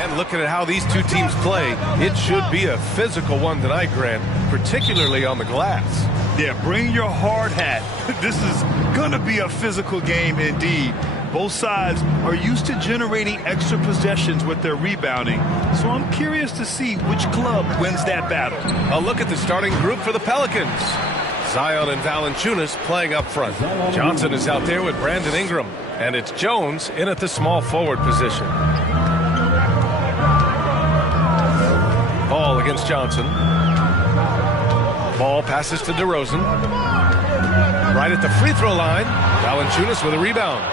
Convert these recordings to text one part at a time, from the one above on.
And looking at how these two teams play, it should be a physical one tonight, Grant, particularly on the glass. Yeah, bring your hard hat. This is going to be a physical game indeed. Both sides are used to generating extra possessions with their rebounding, so I'm curious to see which club wins that battle. A look at the starting group for the Pelicans. Zion and Valanciunas playing up front. Johnson is out there with Brandon Ingram, and it's Jones in at the small forward position. Ball against Johnson. Ball passes to DeRozan. Right at the free throw line, Valanciunas with a rebound.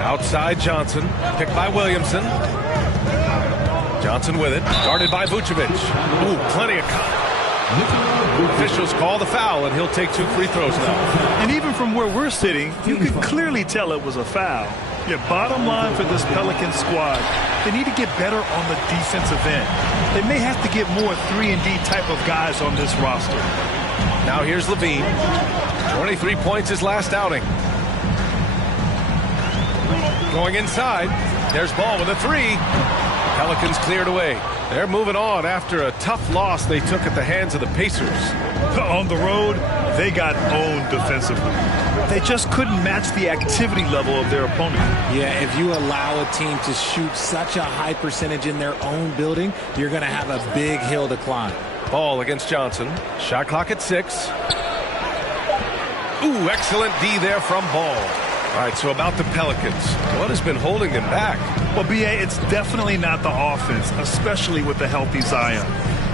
Outside Johnson, picked by Williamson. Johnson with it, guarded by Vucevic. Ooh, plenty of officials call the foul, and he'll take 2 free throws now. And even from where we're sitting, you can clearly tell it was a foul. Your bottom line for this Pelican squad, they need to get better on the defensive end. They may have to get more 3-and-D type of guys on this roster. Now here's Levine. 23 points his last outing. Going inside. There's Ball with a 3. Pelicans cleared away. They're moving on after a tough loss they took at the hands of the Pacers. On the road, they got owned defensively. They just couldn't match the activity level of their opponent. Yeah, if you allow a team to shoot such a high percentage in their own building, you're going to have a big hill to climb. Ball against Johnson. Shot clock at 6. Ooh, excellent D there from Ball. All right, so about the Pelicans, what has been holding them back? Well, B.A., it's definitely not the offense, especially with the healthy Zion.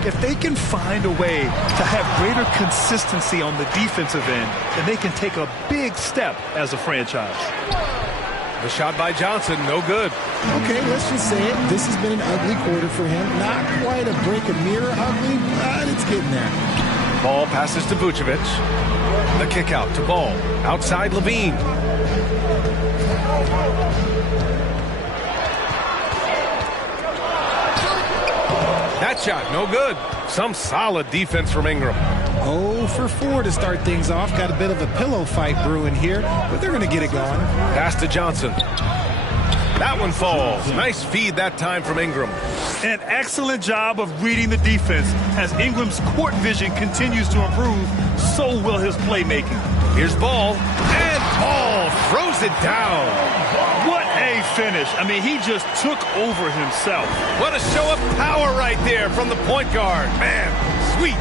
If they can find a way to have greater consistency on the defensive end, then they can take a big step as a franchise. The shot by Johnson, no good. Okay, let's just say it. This has been an ugly quarter for him. Not quite a break a mirror ugly, but it's getting there. Ball passes to Vucevic. The kick out to Ball. Outside Levine. That shot, no good. Some solid defense from Ingram. 0 for 4 to start things off. Got a bit of a pillow fight brewing here, but they're going to get it going. Pass to Johnson. That one falls. Nice feed that time from Ingram. An excellent job of reading the defense. As Ingram's court vision continues to improve, so will his playmaking. Here's Ball, and Ball throws it down. What a finish. I mean, he just took over himself. What a show of power right there from the point guard. Man, sweet.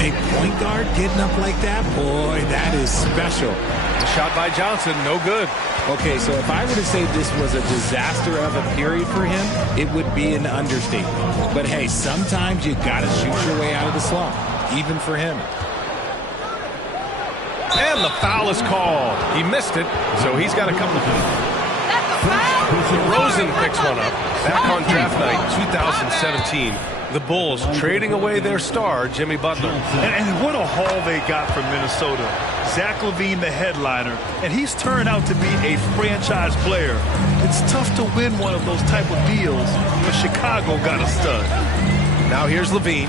A point guard getting up like that? Boy, that is special. The shot by Johnson, no good. Okay, so if I were to say this was a disaster of a period for him, it would be an understatement. But hey, sometimes you got to shoot your way out of the slump, even for him. And the foul is called. He missed it, so he's got a couple of them. DeRozan picks one up. Back on draft night 2017, the Bulls trading away their star, Jimmy Butler. And what a haul they got from Minnesota. Zach LaVine, the headliner, and he's turned out to be a franchise player. It's tough to win one of those type of deals, but Chicago got a stud. Now here's LaVine,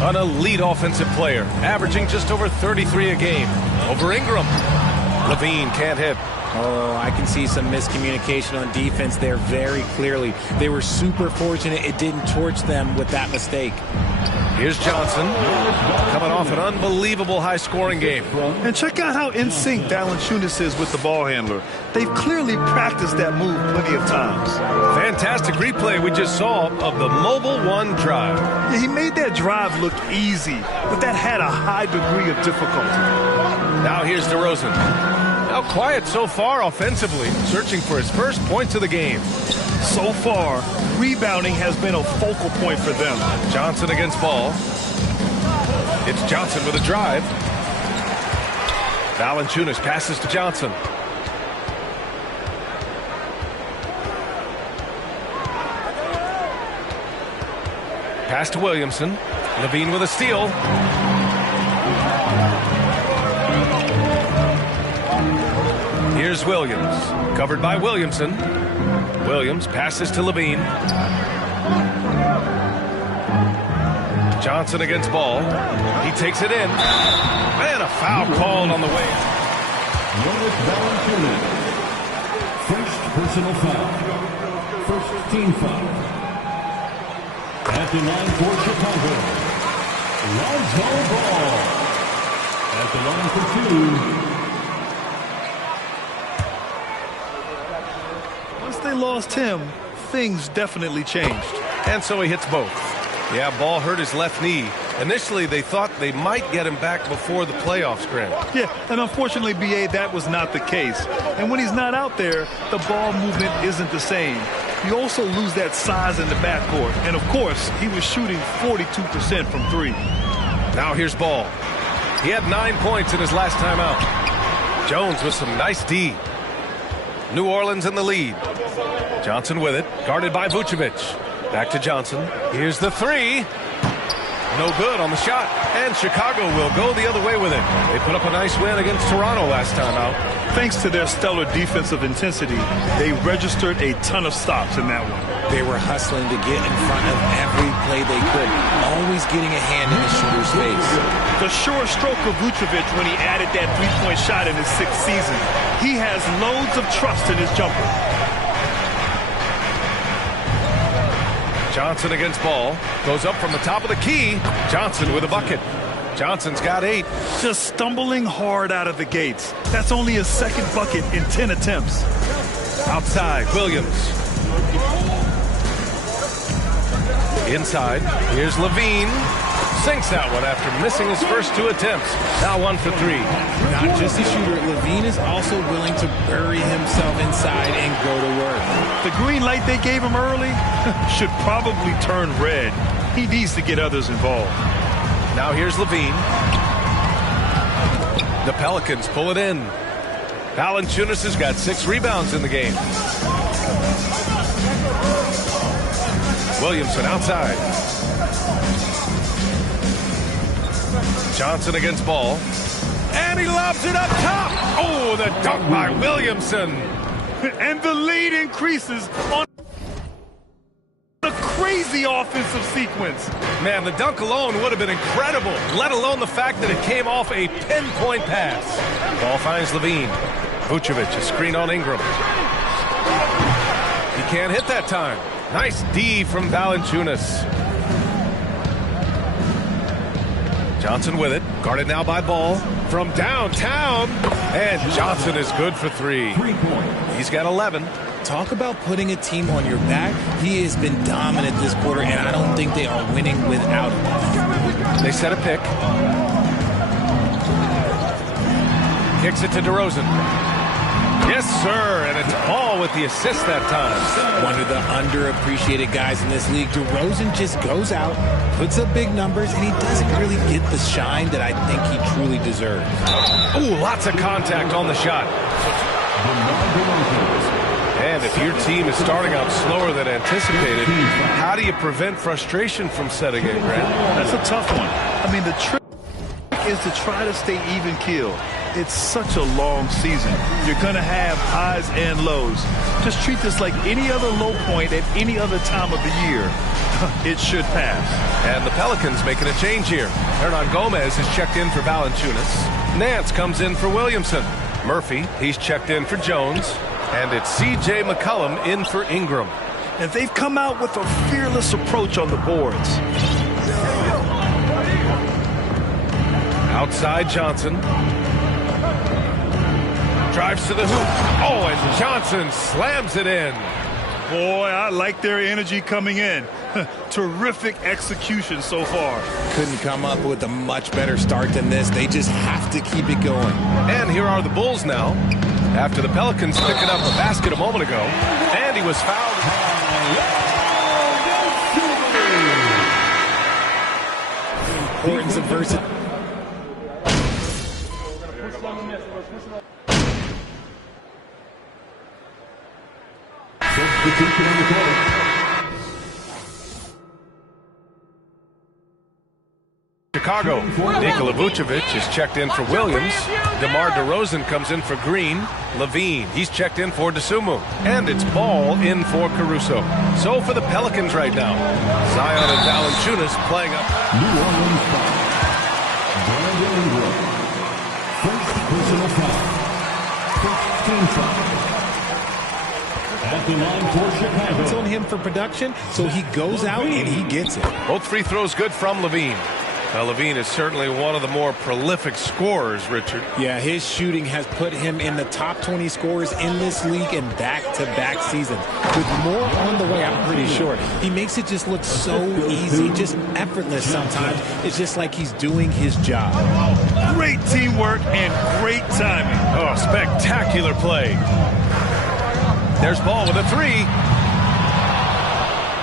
an elite offensive player, averaging just over 33 a game. Over Ingram. LaVine can't hit. Oh, I can see some miscommunication on defense there very clearly. They were super fortunate it didn't torch them with that mistake. Here's Johnson, coming off an unbelievable high-scoring game. And check out how in sync Valanciunas is with the ball handler. They've clearly practiced that move plenty of times. Fantastic replay we just saw of the mobile one drive. Yeah, he made that drive look easy, but that had a high degree of difficulty. Now here's DeRozan. Now quiet so far offensively, searching for his first points of the game. So far, rebounding has been a focal point for them. Johnson against Ball. It's Johnson with a drive. Valanciunas passes to Johnson. Pass to Williamson. LaVine with a steal. Here's Williams, covered by Williamson. Williams passes to LaVine. Johnson against Ball. He takes it in. And a foul called on the way. personal foul. First team foul. At the line for Chicago, Lonzo Ball. At the line for 2. Once they lost him, things definitely changed. And so he hits both. Yeah, Ball hurt his left knee. Initially, they thought they might get him back before the playoffs, Grant. Yeah, and unfortunately, B.A., that was not the case. And when he's not out there, the ball movement isn't the same. You also lose that size in the backcourt. And, of course, he was shooting 42% from 3. Now here's Ball. He had 9 points in his last time out. Jones with some nice D. New Orleans in the lead. Johnson with it, guarded by Vucevic. Back to Johnson. Here's the 3. No good on the shot. And Chicago will go the other way with it. They put up a nice win against Toronto last time out. Thanks to their stellar defensive intensity, they registered a ton of stops in that one. They were hustling to get in front of every play they could, always getting a hand in the shooter's face. The sure stroke of Vucevic when he added that three-point shot in his 6th season. He has loads of trust in his jumper. Johnson against Ball. Goes up from the top of the key. Johnson with a bucket. Johnson's got 8. Just stumbling hard out of the gates. That's only his 2nd bucket in 10 attempts. Outside, Williams. Inside, here's Levine. Sinks that one after missing his first 2 attempts. Now 1 for 3. Not just a shooter, Levine is also willing to bury himself inside and go to work. The green light they gave him early should probably turn red. He needs to get others involved. Now here's Levine. The Pelicans pull it in. Valanciunas has got 6 rebounds in the game. Williamson outside. Johnson against Ball. And he lobs it up top. Oh, the dunk by Williamson. And the lead increases on a crazy offensive sequence. Man, the dunk alone would have been incredible, let alone the fact that it came off a pinpoint pass. Ball finds Levine. Vucevic, a screen on Ingram. He can't hit that time. Nice D from Valanciunas. Johnson with it, guarded now by Ball from downtown, and Johnson is good for 3. He's got 11. Talk about putting a team on your back. He has been dominant this quarter, and I don't think they are winning without him. They set a pick. Kicks it to DeRozan. Yes, sir, and it's Ball with the assist that time. One of the underappreciated guys in this league. DeRozan just goes out, puts up big numbers, and he doesn't really get the shine that I think he truly deserves. Ooh, lots of contact on the shot. And if your team is starting out slower than anticipated, how do you prevent frustration from setting in, Grant? That's a tough one. I mean, the trick is to try to stay even keel. It's such a long season. You're going to have highs and lows. Just treat this like any other low point at any other time of the year. It should pass. And the Pelicans making a change here. Hernan Gomez is checked in for Valanciunas. Nance comes in for Williamson. Murphy, he's checked in for Jones. And it's C.J. McCollum in for Ingram. And they've come out with a fearless approach on the boards. Outside Johnson. Drives to the hoop. Oh, and Johnson slams it in. Boy, I like their energy coming in. Terrific execution so far. Couldn't come up with a much better start than this. They just have to keep it going. And here are the Bulls now. After the Pelicans picking up a basket a moment ago. And he was fouled. The importance of versatility. Chicago. Nikola Vucevic is checked in for Williams. DeMar DeRozan comes in for Green. Levine, he's checked in for DeSumo. And it's Ball in for Caruso. So for the Pelicans right now, Zion and Valanciunas playing up. New Orleans foul. Brandon Ingram. First personal foul. First team foul. the line for Chicago. It's on him for production, so he goes out and he gets it. Both free throws good from Levine. Now, Levine is certainly one of the more prolific scorers, Richard. Yeah, his shooting has put him in the top 20 scorers in this league in back-to-back seasons. With more on the way, I'm pretty sure. He makes it just look so easy, just effortless sometimes. It's just like he's doing his job. Great teamwork and great timing. Oh, spectacular play. There's Ball with a three.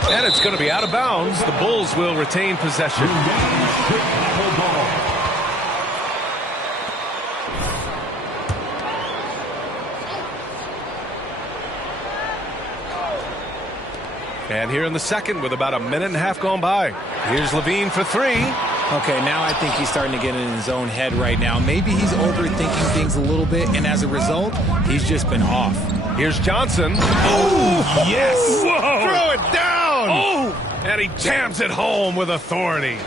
And it's going to be out of bounds. The Bulls will retain possession. And here in the second with about a minute and a half gone by. Here's Levine for three. Okay, now I think he's starting to get in his own head right now. Maybe he's overthinking things a little bit, and as a result, he's just been off. Here's Johnson. Oh, yes. Whoa. Throw it down. Oh. And he jams it home with authority.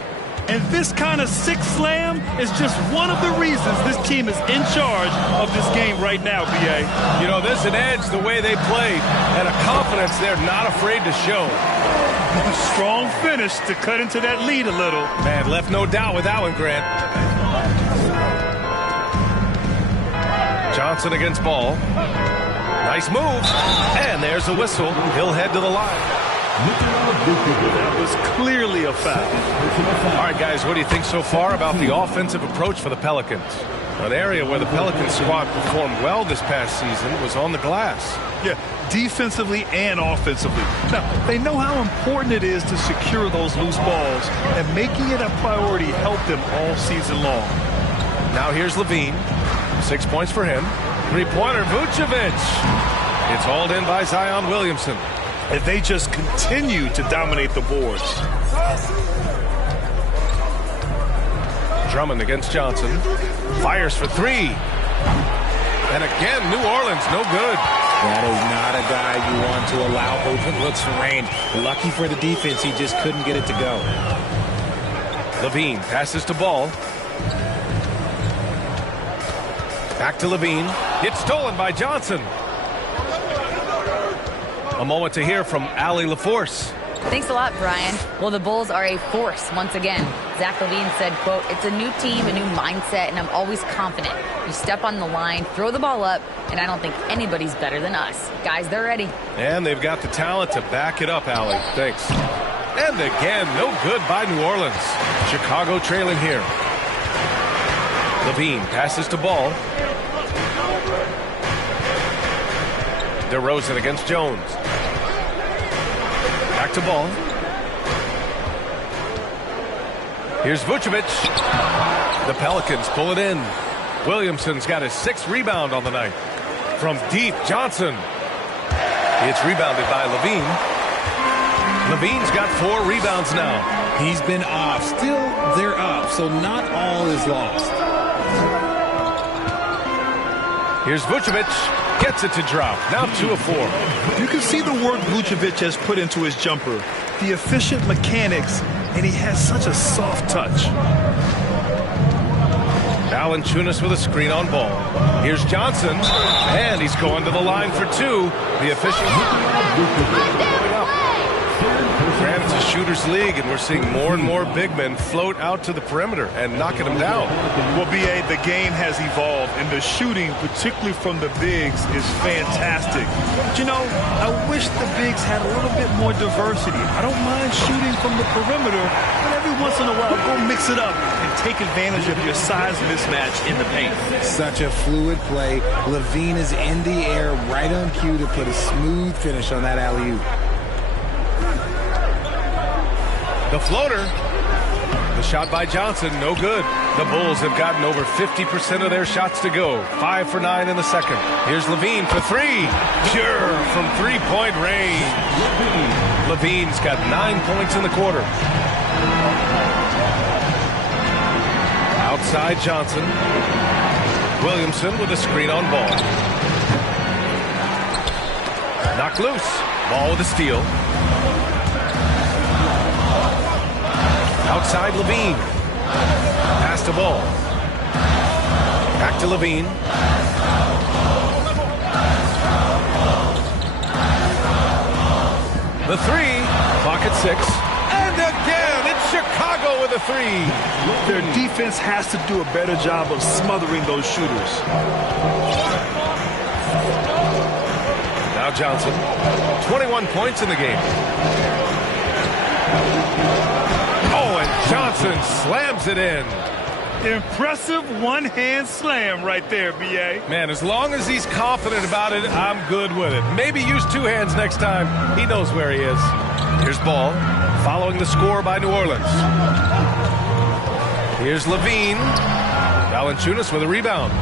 And this kind of sick slam is just one of the reasons this team is in charge of this game right now, B.A. You know, there's an edge the way they played and a confidence they're not afraid to show. A strong finish to cut into that lead a little. Man, left no doubt with that one, Grant. Johnson against Ball. Nice move. And there's a whistle. He'll head to the line. That was clearly a foul. All right, guys, what do you think so far about the offensive approach for the Pelicans? An area where the Pelicans squad performed well this past season was on the glass. Yeah, defensively and offensively. Now, they know how important it is to secure those loose balls, and making it a priority helped them all season long. Now here's Levine. 6 points for him. Three-pointer, Vucevic. It's hauled in by Zion Williamson. And they just continue to dominate the boards. Drummond against Johnson. Fires for three. And again, New Orleans, no good. That is not a guy you want to allow open looks for range. Lucky for the defense, he just couldn't get it to go. Levine passes to Ball. Back to Levine. It's stolen by Johnson. A moment to hear from Allie LaForce. Thanks a lot, Brian. Well, the Bulls are a force once again. Zach LaVine said, quote, "It's a new team, a new mindset, and I'm always confident. We step on the line, throw the ball up, and I don't think anybody's better than us. Guys, they're ready." And they've got the talent to back it up, Allie. Thanks. And again, no good by New Orleans. Chicago trailing here. Levine passes to Ball. DeRozan against Jones. Back to Ball. Here's Vucevic. The Pelicans pull it in. Williamson's got his 6th rebound on the night. From deep, Johnson. It's rebounded by Levine. Levine's got 4 rebounds now. He's been off. Still, they're up, so not all is lost. Here's Vucevic. Gets it to drop. Now 2 of 4. You can see the work Vucevic has put into his jumper, the efficient mechanics, and he has such a soft touch. Valanciunas with a screen on Ball. Here's Johnson, and he's going to the line for 2. The efficient. Grant, it's a shooter's league, and we're seeing more and more big men float out to the perimeter and knocking them down. Well, B.A., the game has evolved, and the shooting, particularly from the bigs, is fantastic. But, you know, I wish the bigs had a little bit more diversity. I don't mind shooting from the perimeter, but every once in a while, go mix it up and take advantage of your size mismatch in the paint. Such a fluid play. Levine is in the air right on cue to put a smooth finish on that alley-oop. The floater. The shot by Johnson, no good. The Bulls have gotten over 50% of their shots to go. 5 for 9 in the second. Here's Levine for 3. Pure from three-point range. Levine's got 9 points in the quarter. Outside Johnson. Williamson with a screen on Ball. Knocked loose. Ball with a steal. Outside Levine. Pass to Ball. Back to Levine. The three. Clock at 6. And again, it's Chicago with a 3. Their defense has to do a better job of smothering those shooters. Now Johnson, 21 points in the game. Oh, and Johnson slams it in. Impressive one-hand slam right there, B.A. Man, as long as he's confident about it, I'm good with it. Maybe use 2 hands next time. He knows where he is. Here's Ball, following the score by New Orleans. Here's Levine. Valanciunas with a rebound.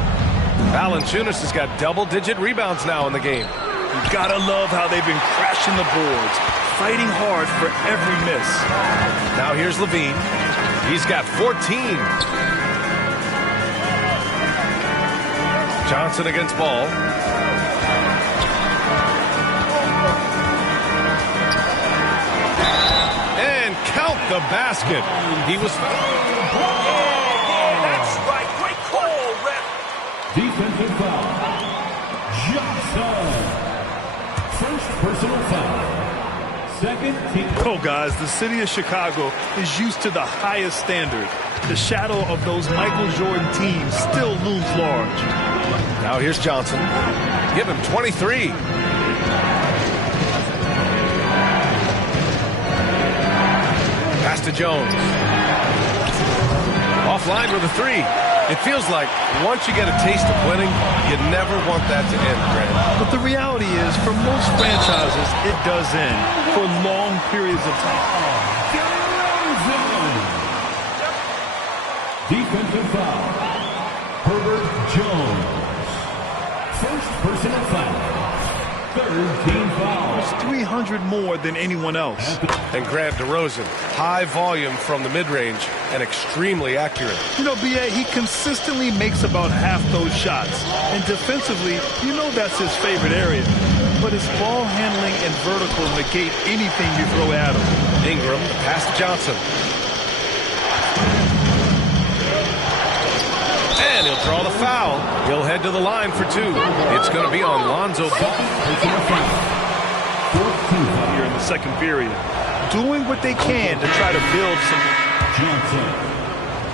Valanciunas has got double-digit rebounds now in the game. You gotta love how they've been crashing the boards, fighting hard for every miss. Now here's Levine. He's got 14. Johnson against Ball. And count the basket. He was... That's right. Great call, ref. Defensive foul. Johnson. First personal foul. Second team. Oh, guys, the city of Chicago is used to the highest standard. The shadow of those Michael Jordan teams still looms large. Now here's Johnson. Give him 23. Pass to Jones. Offline with a 3. It feels like once you get a taste of winning, you never want that to end, Grant. But the reality is, for most franchises, it does end for long periods of time. Defensive foul. Herbert Jones. First personal foul. Third team foul. It's 300 more than anyone else. And Grant DeRozan, high volume from the mid-range and extremely accurate. You know, B.A., he consistently makes about half those shots. And defensively, you know that's his favorite area. But his ball handling and vertical negate anything you throw at him. Ingram, pass to Johnson. And he'll draw the foul. He'll head to the line for 2. It's going to be on Lonzo Ball. Here in the second period, doing what they can to try to build some. Johnson.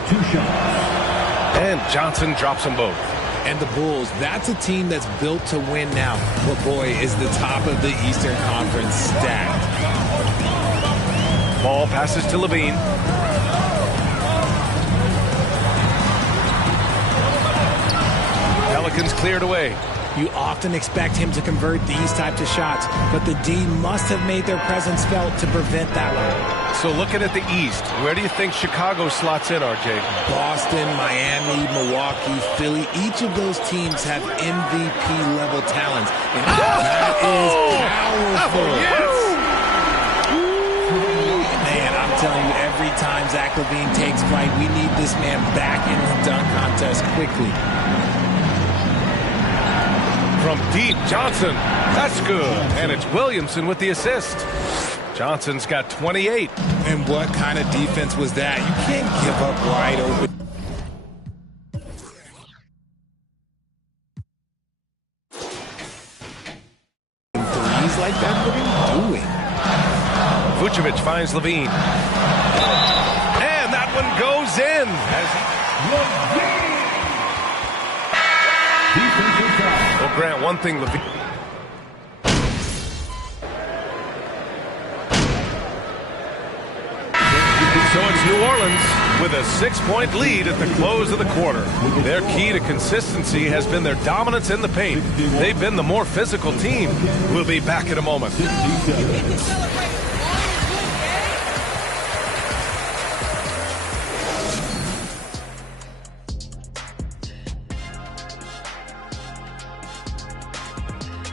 2 shots. And Johnson drops them both. And the Bulls, that's a team that's built to win now. But boy, is the top of the Eastern Conference stacked. Ball passes to Levine. Pelicans cleared away. You often expect him to convert these types of shots, but the D must have made their presence felt to prevent that one. So looking at the East, where do you think Chicago slots in, RJ? Boston, Miami, Milwaukee, Philly, each of those teams have MVP-level talents. And that is powerful. Yes! Man, I'm telling you, every time Zach LaVine takes flight, we need this man back in the dunk contest quickly. From deep, Johnson. That's good. And it's Williamson with the assist. Johnson's got 28. And what kind of defense was that? You can't give up wide open. Threes like that? What are you doing? Vucevic finds Levine. And that one goes in. Well, Grant, one thing Levine... So it's New Orleans with a 6-point lead at the close of the quarter. Their key to consistency has been their dominance in the paint. They've been the more physical team. We'll be back in a moment.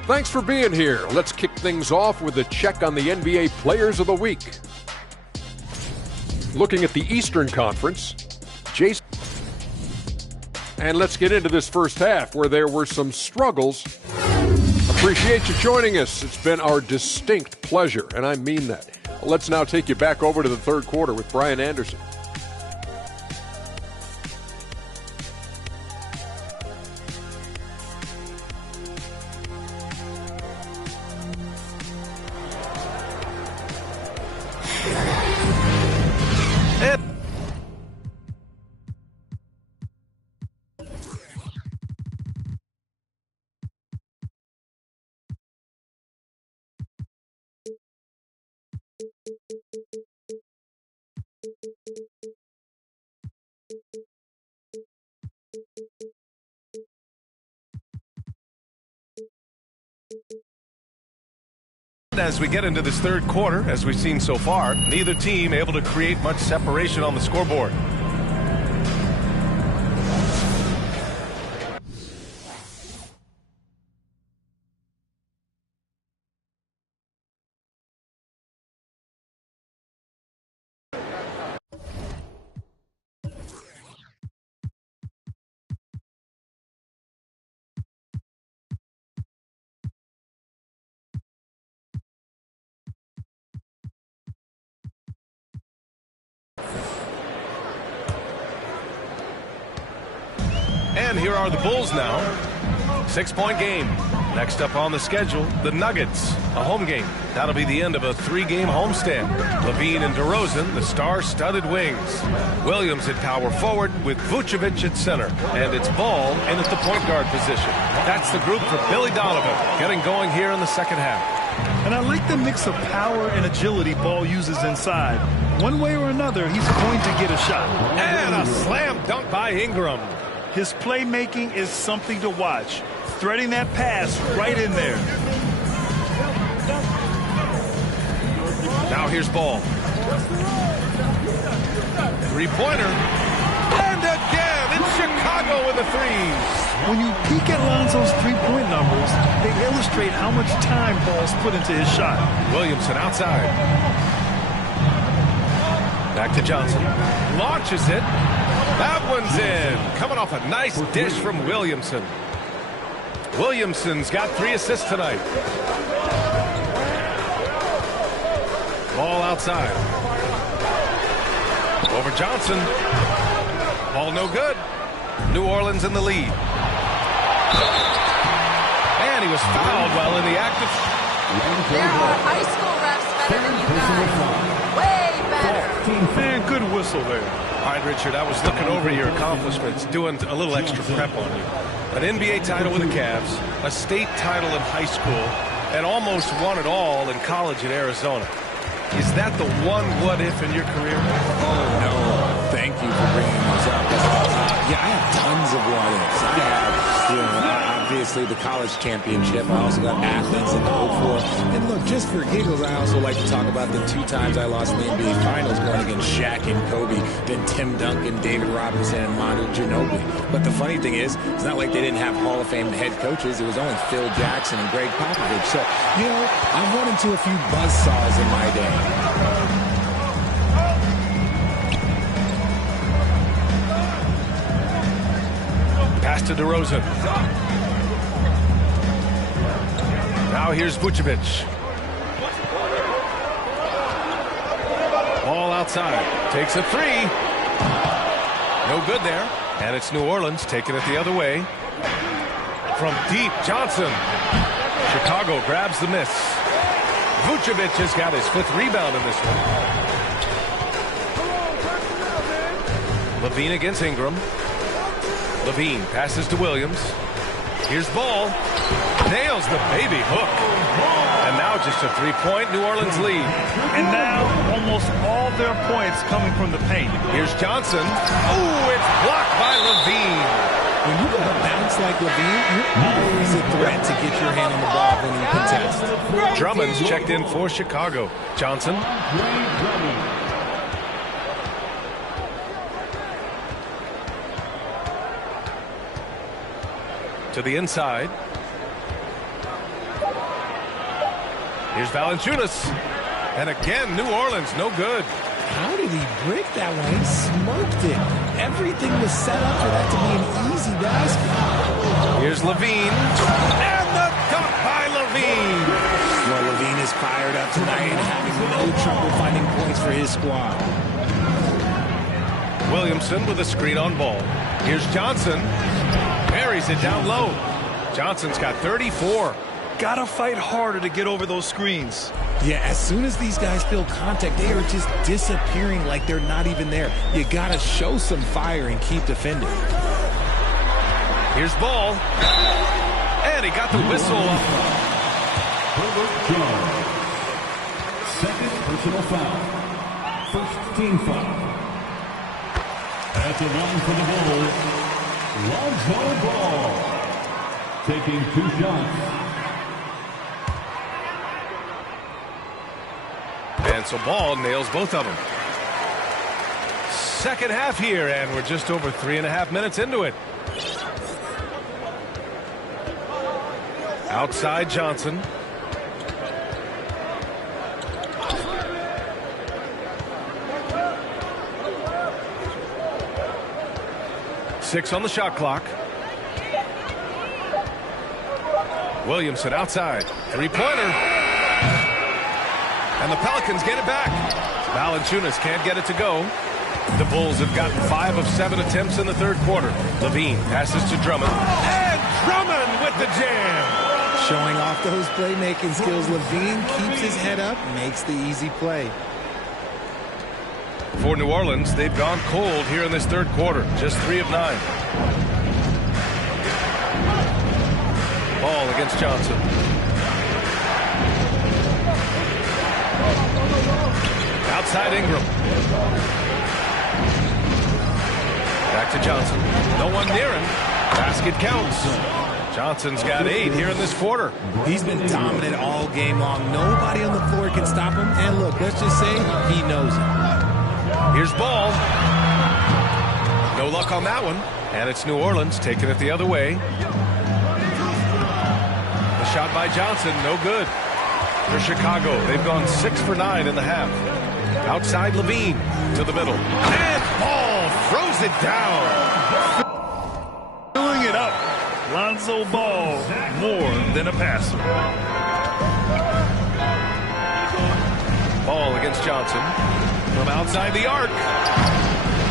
Thanks for being here. Let's kick things off with a check on the NBA Players of the Week. Looking at the Eastern Conference, Jason. And let's get into this first half where there were some struggles. Appreciate you joining us. It's been our distinct pleasure, and I mean that. Let's now take you back over to the third quarter with Brian Anderson. as we get into this third quarter, as we've seen so far. Neither team able to create much separation on the scoreboard. And here are the Bulls now. 6-point game. Next up on the schedule, the Nuggets, a home game. That'll be the end of a 3-game homestand. Levine and DeRozan, the star-studded wings. Williams at power forward with Vucevic at center. And it's Ball in at the point guard position. That's the group for Billy Donovan, getting going here in the second half. And I like the mix of power and agility Ball uses inside. One way or another, he's going to get a shot. And a slam dunk by Ingram. His playmaking is something to watch. Threading that pass right in there. Now here's Ball. Three-pointer. And again, it's Chicago with a three. When you peek at Lonzo's three-point numbers, they illustrate how much time Ball's put into his shot. Williamson outside. Back to Johnson. Launches it. That one's in. Coming off a nice dish from Williamson. Williamson's got 3 assists tonight. Ball outside. Over Johnson. Ball no good. New Orleans in the lead. And he was fouled while in the act of... There are high school refs better than you guys. Way better. Man, good whistle there. All right, Richard, I was looking over your accomplishments, doing a little extra prep on you. An NBA title with the Cavs, a state title in high school, and almost won it all in college in Arizona. Is that the one what-if in your career? Oh, no. Thank you for bringing this up. Yeah, I have tons of what-ifs. I have, obviously the college championship. I also got athletes in the 04. And look, just for giggles, I also like to talk about the 2 times I lost in the NBA Finals going against Shaq and Kobe, then Tim Duncan, David Robinson, and Manu Ginobili. But the funny thing is, it's not like they didn't have Hall of Fame head coaches. It was only Phil Jackson and Greg Popovich. So, I've run into a few buzzsaws in my day. Pass to DeRozan. Now here's Vucevic. Ball outside. Takes a 3. No good there. And it's New Orleans taking it the other way. From deep, Johnson. Chicago grabs the miss. Vucevic has got his 5th rebound in this one. Levine against Ingram. Levine passes to Williams. Here's Ball. Nails the baby hook. And now just a 3-point New Orleans lead. And now almost all their points coming from the paint. Here's Johnson. Oh, it's blocked by Levine. When you got a bounce like Levine, you're always a threat to get your hand on the ball when you contest. Drummond's checked in for Chicago. Johnson. To the inside. Here's Valanciunas. And again, New Orleans, no good. How did he break that one? He smoked it. Everything was set up for that to be an easy basket. Here's Levine. And the dunk by Levine. Well, Levine is fired up tonight and having no trouble finding points for his squad. Williamson with a screen on Ball. Here's Johnson. Buries it down low. Johnson's got 34. Gotta fight harder to get over those screens. Yeah, as soon as these guys feel contact, they are just disappearing like they're not even there. You gotta show some fire and keep defending. Here's Ball. And he got the whistle. Herbert Jones. Second personal foul. First team foul. At the line for the Bulls, Lonzo Ball. Taking 2 shots. And so Ball nails both of them. Second half here, and we're just over 3.5 minutes into it. Outside Johnson. Six on the shot clock. Williamson outside. Three-pointer. And the Pelicans get it back. Valanciunas can't get it to go. The Bulls have gotten 5 of 7 attempts in the third quarter. Levine passes to Drummond. And Drummond with the jam. Showing off those playmaking skills. Levine keeps his head up, makes the easy play. For New Orleans, they've gone cold here in this third quarter. Just 3 of 9. Ball against Johnson. Outside Ingram. Back to Johnson. No one near him. Basket counts. Johnson's got 8 here in this quarter. He's been dominant all game long. Nobody on the floor can stop him. And look, let's just say he knows it. Here's Ball. No luck on that one. And it's New Orleans taking it the other way. The shot by Johnson, no good. For Chicago, they've gone 6 for 9 in the half. Outside Levine to the middle. And Ball throws it down. Filling it up. Lonzo Ball, more than a passer. Ball against Johnson. From outside the arc.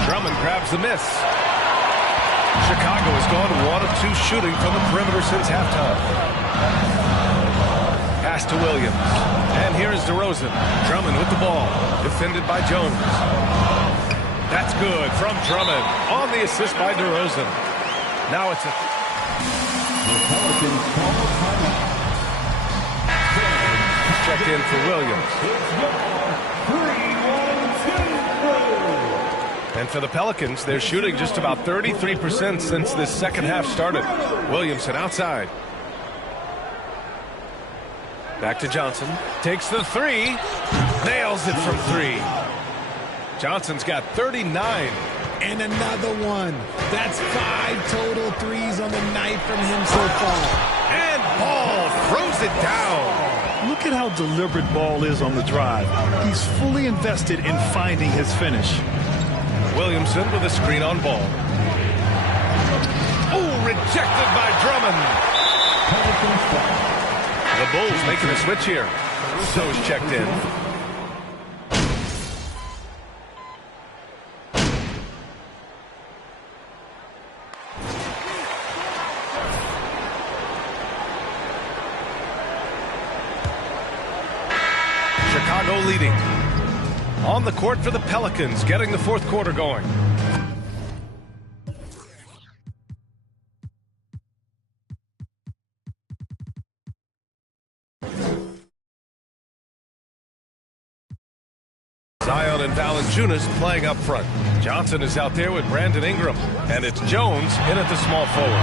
Drummond grabs the miss. Chicago has gone 1 of 2 shooting from the perimeter since halftime. Pass to Williams. And here is DeRozan. Drummond with the ball. Defended by Jones. That's good from Drummond. On the assist by DeRozan. Now it's a... Checked in for Williams. And for the Pelicans, they're shooting just about 33% since this second half started. Williamson outside. Back to Johnson. Takes the 3. Nails it from 3. Johnson's got 39. And another one. That's 5 total threes on the night from him so far. And Ball throws it down. Look at how deliberate Ball is on the drive. He's fully invested in finding his finish. Williamson with a screen on Ball. Oh, rejected by Drummond. The Bulls making a switch here. Russo's checked in. Chicago leading. On the court for the Pelicans, getting the fourth quarter going. Zion and Valanciunas playing up front. Johnson is out there with Brandon Ingram. And it's Jones in at the small forward.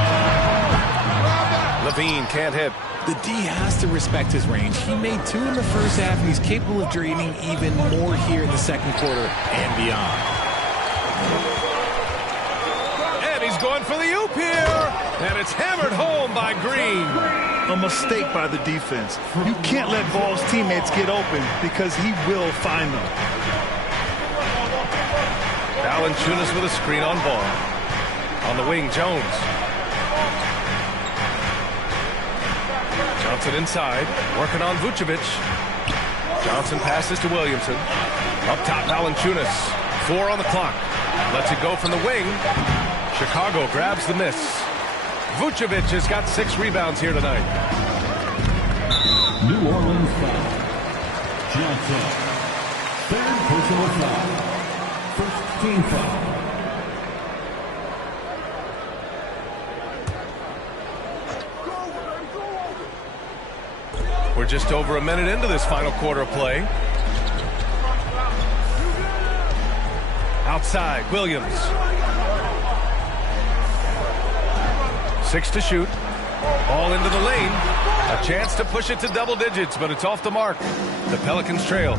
Levine can't hit. The D has to respect his range. He made 2 in the first half, and he's capable of draining even more here in the second quarter and beyond. And he's going for the oop here. And it's hammered home by Green. A mistake by the defense. You can't let Ball's teammates get open because he will find them. Valanciunas with a screen on Ball. On the wing, Jones. Johnson inside, working on Vucevic. Johnson passes to Williamson. Up top, Valanciunas. 4 on the clock. Lets it go from the wing. Chicago grabs the miss. Vucevic has got 6 rebounds here tonight. New Orleans foul. Johnson. 3rd personal foul. 1st team foul. We're just over a minute into this final quarter of play. Outside, Williams. 6 to shoot. Ball into the lane. A chance to push it to double digits, but it's off the mark. The Pelicans trail.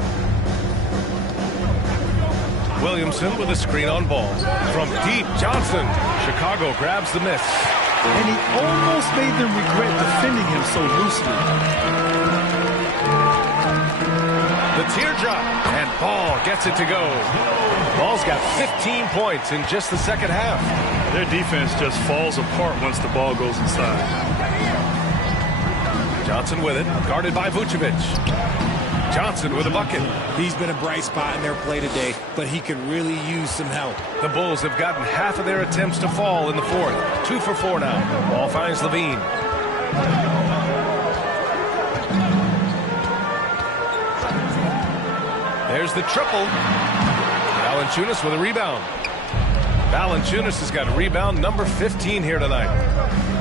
Williamson with a screen on ball. From deep, Johnson. Chicago grabs the miss. And he almost made them regret defending him so loosely. The teardrop. And Ball gets it to go. Ball's got 15 points in just the second half. Their defense just falls apart once the ball goes inside. Johnson with it. Guarded by Vucevic. Johnson with a bucket. He's been a bright spot in their play today, but he could really use some help. The Bulls have gotten half of their attempts to fall in the fourth. 2 for 4 now. Ball finds Levine. There's the triple. Valanciunas with a rebound. Valanciunas has got rebound number 15 here tonight.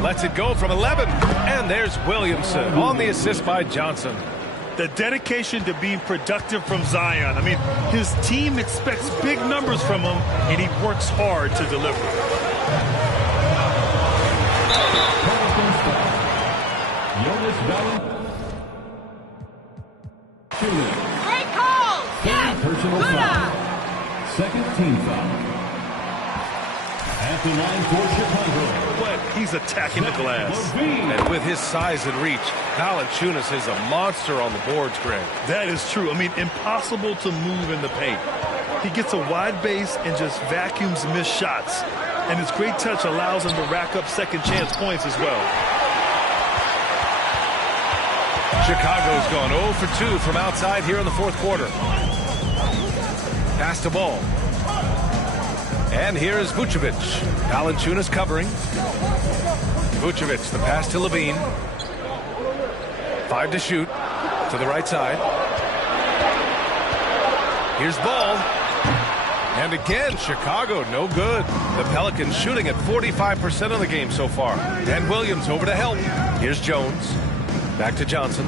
Lets it go from 11. And there's Williamson on the assist by Johnson. The dedication to being productive from Zion. I mean, his team expects big numbers from him, and he works hard to deliver. Great call! Yes! Personal foul. Second team foul. At the line for Chicago. But he's attacking the glass. And with his size and reach, Valanciunas is a monster on the boards, Greg. That is true. I mean, impossible to move in the paint. He gets a wide base and just vacuums missed shots. And his great touch allows him to rack up second chance points as well. Chicago's gone 0 for 2 from outside here in the fourth quarter. Pass to Ball. And here is Vucevic. Valanciunas covering. Vucevic, the pass to Levine. 5 to shoot. To the right side. Here's Ball. And again, Chicago, no good. The Pelicans shooting at 45% of the game so far. And Williams over to help. Here's Jones. Back to Johnson.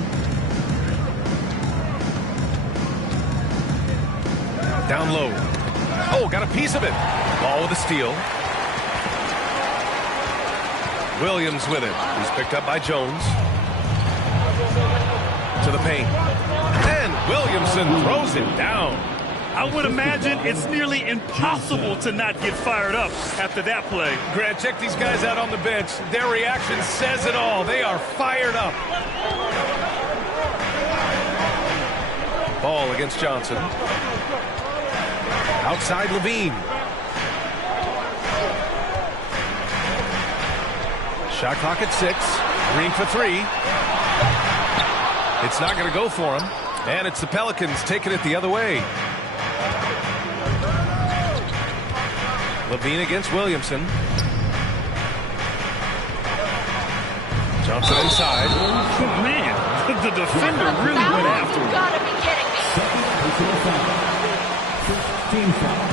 Down low. Oh, got a piece of it. Ball with a steal. Williams with it. He's picked up by Jones. To the paint. And Williamson throws it down. I would imagine it's nearly impossible to not get fired up after that play. Grant, check these guys out on the bench. Their reaction says it all. They are fired up. Ball against Johnson. Outside Levine. Shot clock at 6. Green for 3. It's not going to go for him. And it's the Pelicans taking it the other way. Levine against Williamson. Johnson inside. Oh, man, the defender really went after him. You gotta be kidding me. Second personal foul. First team foul.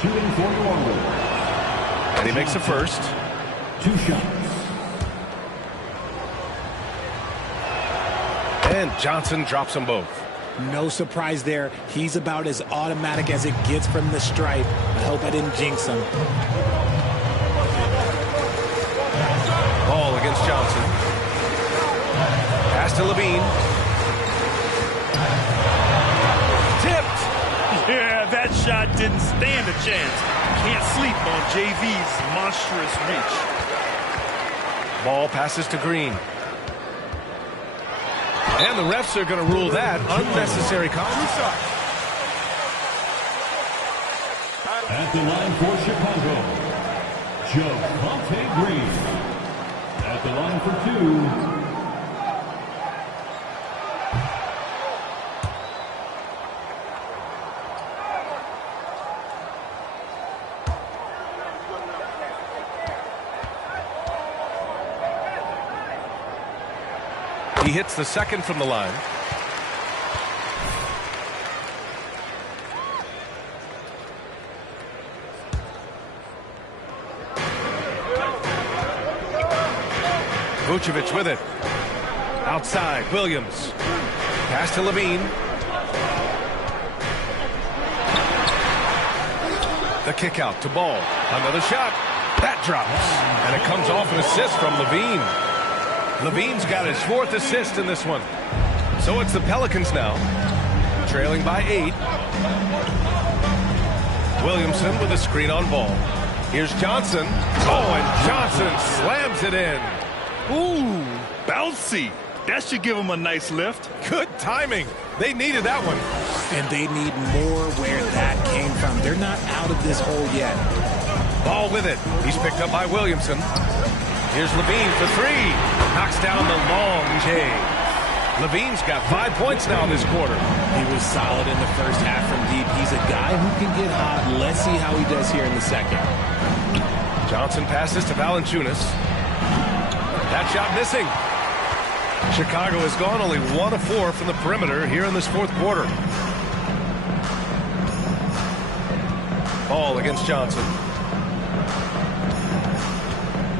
Shooting for New Orleans. And he makes the first. 2 shots. And Johnson drops them both. No surprise there. He's about as automatic as it gets from the stripe. I hope I didn't jinx him. Ball against Johnson. Pass to Levine. Tipped. Yeah, that shot didn't stand a chance. Can't sleep on JV's monstrous reach. Ball passes to Green. And the refs are going to rule that unnecessary contact. At the line for Chicago, Javonte Green. At the line for 2. He hits the second from the line. Vucevic with it. Outside, Williams. Pass to Levine. The kick out to Ball. Another shot. That drops. And it comes off an assist from Levine. Levine's got his 4th assist in this one. So it's the Pelicans now. trailing by 8. Williamson with a screen on ball. Here's Johnson. Oh, and Johnson slams it in. Ooh, bouncy. That should give him a nice lift. Good timing. They needed that one. And they need more where that came from. They're not out of this hole yet. Ball with it. He's picked up by Williamson. Here's Levine for 3. Knocks down the long J. Levine's got 5 points now this quarter. He was solid in the first half from deep. He's a guy who can get hot. Let's see how he does here in the second. Johnson passes to Valanciunas. That shot missing. Chicago has gone only 1 of 4 from the perimeter here in this fourth quarter. Ball against Johnson.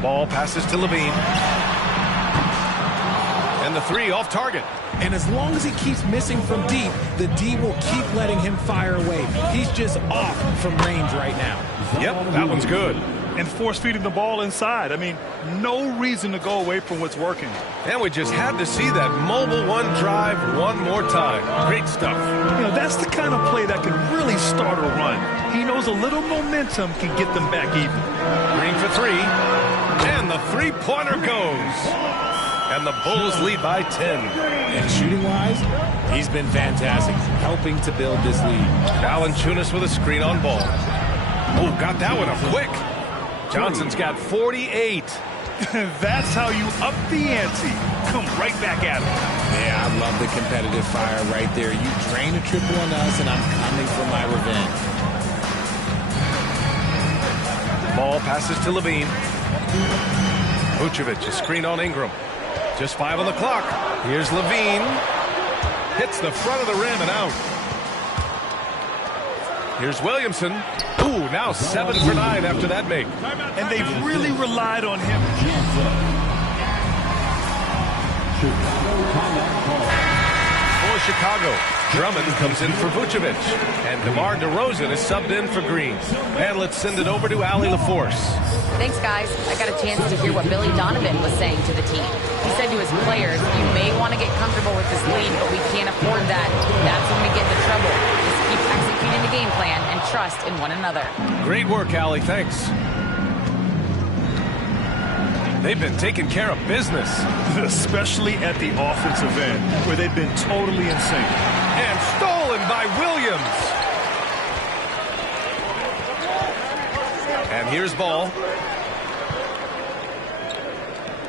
Ball passes to Levine. And the 3 off target. And as long as he keeps missing from deep, the D will keep letting him fire away. He's just off from range right now. Yep, that one's good. And force feeding the ball inside. I mean, no reason to go away from what's working. And we just had to see that mobile one drive one more time. Great stuff. You know, that's the kind of play that can really start a run. He knows a little momentum can get them back even. Green for 3. And the three-pointer goes. And the Bulls lead by 10. And shooting-wise, he's been fantastic, helping to build this lead. Valanciunas with a screen on ball. Oh, got that one up quick. Johnson's got 48. That's how you up the ante. Come right back at him. Yeah, I love the competitive fire right there. You drain a triple on us, and I'm coming for my revenge. Ball passes to Levine. Vucevic, a screen on Ingram. Just 5 on the clock. Here's Levine. Hits the front of the rim and out. Here's Williamson. Ooh, now 7 for 9 after that make. And they've really relied on him. For Chicago, Drummond comes in for Vucevic. And DeMar DeRozan is subbed in for Green. And let's send it over to Allie LaForce. Thanks, guys. I got a chance to hear what Billy Donovan was saying to the team. He said to his players, you may want to get comfortable with this lead, but we can't afford that. That's when we get into trouble. Just keep executing the game plan and trust in one another. Great work, Allie. Thanks. They've been taking care of business. Especially at the offensive end, where they've been totally in sync. And stolen by Williams. And here's Ball.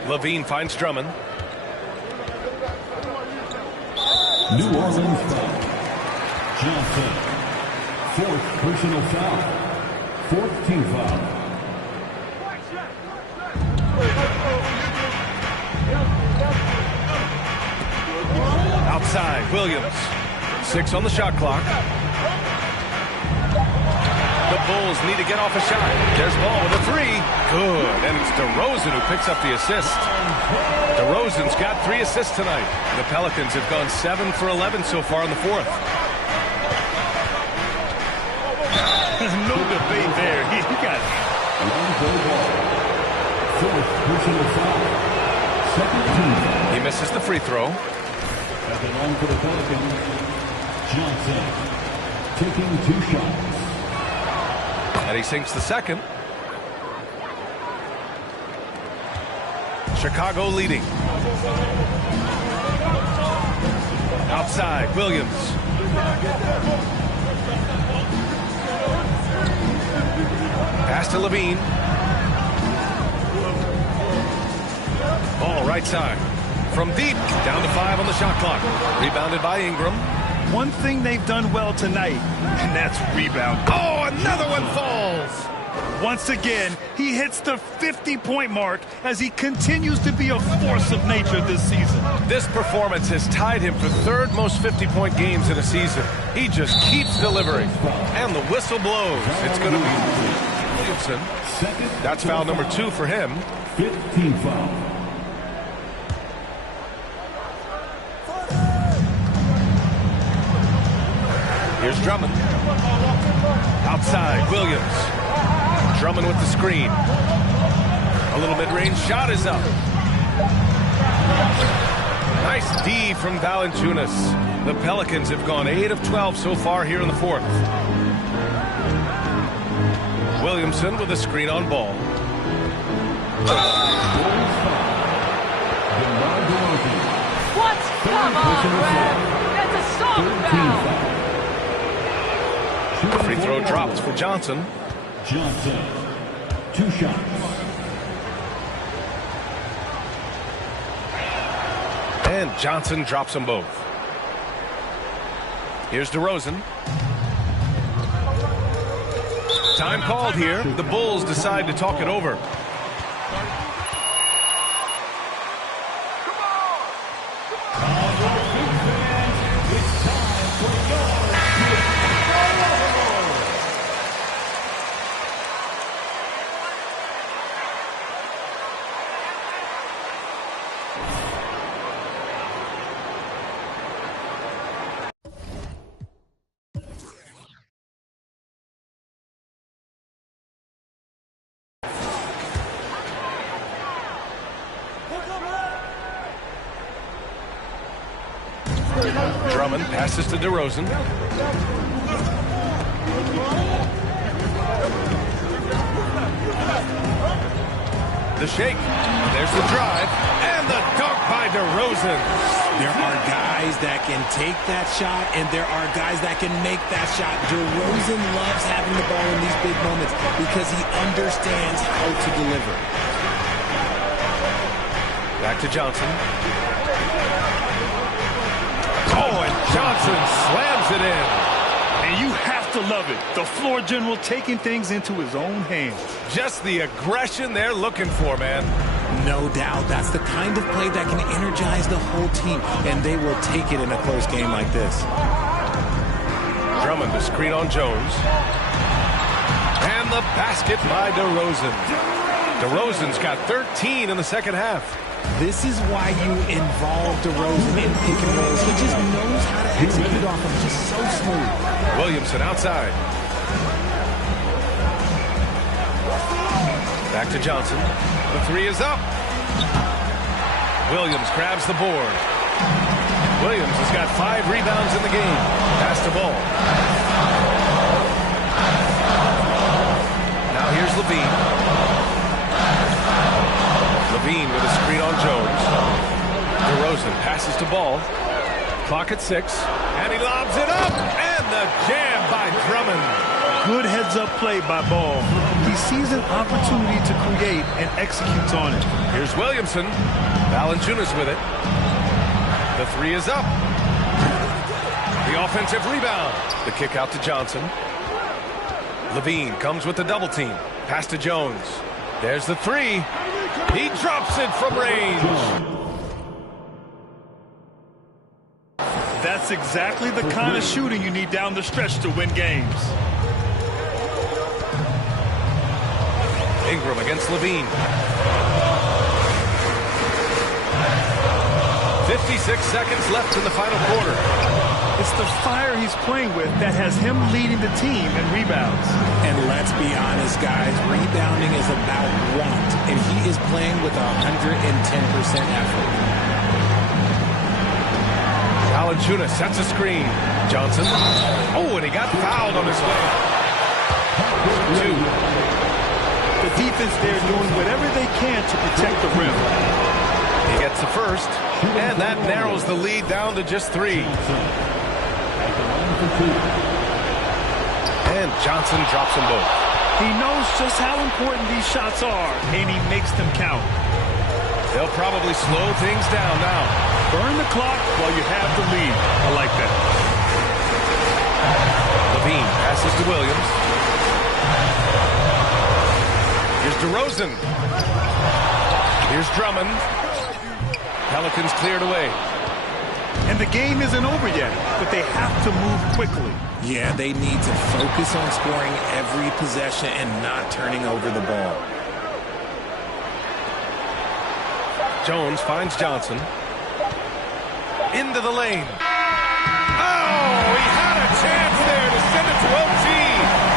Levine finds Drummond. New Orleans foul. Johnson. 4th personal foul. 4th team foul. Outside, Williams. 6 on the shot clock. The Bulls need to get off a shot. There's Ball with a 3. Good. And it's DeRozan who picks up the assist. DeRozan's got 3 assists tonight. The Pelicans have gone 7 for 11 so far in the fourth. No debate there. He got it. 4th personal foul. 2nd team foul. He misses the free throw. At the line for the Pelicans, Johnson taking 2 shots. And he sinks the second. Chicago leading. Outside, Williams. Pass to Levine. Ball right side. From deep, down to 5 on the shot clock. Rebounded by Ingram. One thing they've done well tonight, and that's rebound. Oh, another one falls. Once again, he hits the 50-point mark as he continues to be a force of nature this season. This performance has tied him for 3rd most 50-point games in a season. He just keeps delivering. And the whistle blows. It's going to be Williamson. That's foul number 2 for him. 5th team foul. Here's Drummond. Outside, Williams. Drummond with the screen. A little mid-range shot is up. Nice D from Valanciunas. The Pelicans have gone 8 of 12 so far here in the fourth. Williamson with a screen on ball. What? Come on, Red. That's a soft foul. Free throw drops for Johnson. Johnson, 2 shots. And Johnson drops them both. Here's DeRozan. Time called here. The Bulls decide to talk it over. Drummond passes to DeRozan. The shake. There's the drive. And the dunk by DeRozan. There are guys that can take that shot, and there are guys that can make that shot. DeRozan loves having the ball in these big moments because he understands how to deliver. Back to Johnson. Oh, and Johnson slams it in. And you have to love it. The floor general taking things into his own hands. Just the aggression they're looking for, man. No doubt. That's the kind of play that can energize the whole team, and they will take it in a close game like this. Drummond, the screen on Jones. And the basket by DeRozan. DeRozan's got 13 in the second half. This is why you involve DeRozan in pick and rolls. He just knows how to execute off them. Just so smooth. Williamson outside. Back to Johnson. The three is up. Williams grabs the board. Williams has got 5 rebounds in the game. Pass the ball. Now here's Levine. Levine with a screen on Jones. DeRozan passes to Ball. Clock at 6. And he lobs it up. And the jam by Drummond. Good heads-up play by Ball. He sees an opportunity to create and executes on it. Here's Williamson. Valanciunas with it. The three is up. The offensive rebound. The kick out to Johnson. Levine comes with the double team. Pass to Jones. There's the three. He drops it from range. That's exactly the kind of shooting you need down the stretch to win games. Ingram against Levine. 56 seconds left in the final quarter. It's the fire he's playing with that has him leading the team in rebounds. And let's be honest, guys, rebounding is about want, and he is playing with 110% effort. Valanciunas sets a screen. Johnson. Oh, and he got fouled on his way. 2. The defense there doing whatever they can to protect the rim. He gets the first, and that narrows the lead down to just 3. And Johnson drops them both. He knows just how important these shots are, and he makes them count. They'll probably slow things down now. Burn the clock while you have the lead. I like that. Levine passes to Williams. Here's DeRozan. Here's Drummond. Pelicans cleared away. And the game isn't over yet, but they have to move quickly. Yeah, they need to focus on scoring every possession and not turning over the ball. Jones finds Johnson. Into the lane. Oh, he had a chance there to send it to OT,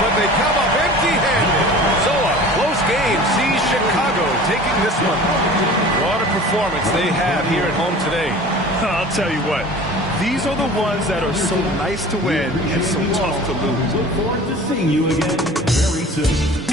but they come up empty-handed. So a close game sees Chicago taking this one. What a performance they have here at home today. I'll tell you what, these are the ones that are so nice to win and so tough to lose. Look forward to seeing you again very soon.